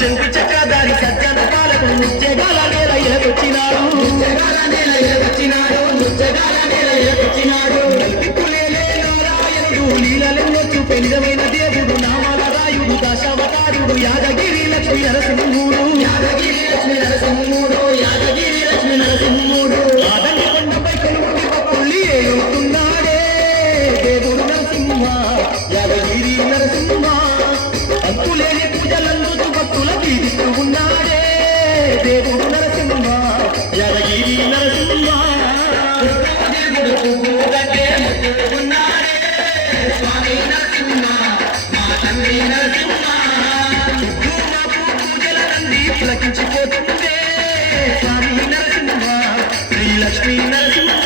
శంకు చక్రధారి సజ్జన పాలకుడు ముత్యగాల నేల ఎలకొచ్చినాడు నారాయణుడు లీలలెన్నో చూపే నిజమైన దేవుడు నామాల రాయుడు దశావతారుడు యాదగిరి లక్ష్మీ నరసింహుడు ఆదండి కొండపై కొలువుకి పప్పుల్లి ఏలుతున్నాడే దేవుడు నరసింహ యాదగిరి నరసింహ అంతులేని పూజలందుతూ భక్తుల దీవిస్తూ ఉన్నాడే దేవుడు నరసింహ యాదగిరి నరసింహ పూజలన్నీ పులకించిపోతుందే స్వామి నరసింహ శ్రీ లక్ష్మీ నరసింహ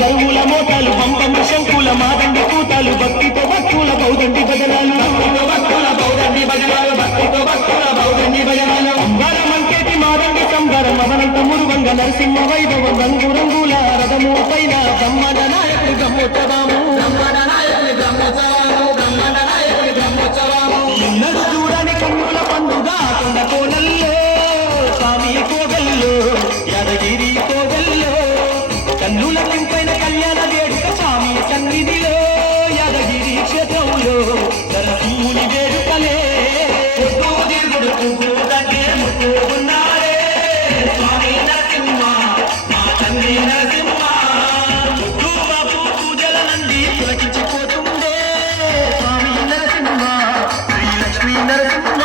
గరువుల మోటాలు పంపమ్మ శంకుల మాదండి కూటాలు భక్తితో భక్తుల బౌదండి భజనాలు అంగారమంకేటి మాదండి సంబరం అవనంత మురువంగ నరసింహ వైభవం రంగు రంగుల రథము పైన బ్రహ్మణ నాయకుడి బ్రహ్మోత్సవము ఎన్నడు చూడని కన్నుల పండుగ కొండ కోనల్లో స్వామి కోగల్లో యాదగిరి కోగల్లో కన్నుల నింపైన కళ్యాణ వేడుక స్వామి సన్నిధిలో యాదగిరి క్షేత్రంలో నరసింహుని వేడుకలే స్వామి నరసింహ మా తండ్రి నరసింహ బాబు పూజల నంది పులకించిపోతుందే స్వామి నరసింహ శ్రీ లక్ష్మీ నరసింహ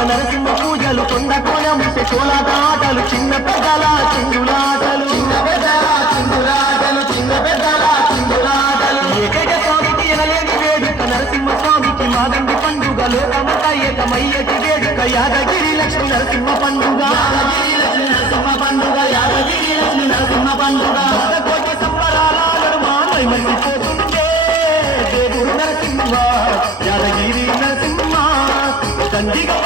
నరసింహ పూజలు కొండ కోనముసే కోలాట ఆటలు చిన్న పెద్దల చిందులాటలు ఏకైక స్వామికి ఎనలేని వేడుక నరసింహ స్వామికి మాదండి పండుగ లోకమంతా ఏకమయ్యటి వేడుక యాదగిరి లక్ష్మి నరసింహ పండుగ యాదగిరి లక్ష్మి నరసింహ పండుగ కోటి సంబరాల మర్చిపోతుంటే దేవుడు నరసింహ యాదగిరి నరసింహ తండ్రిగా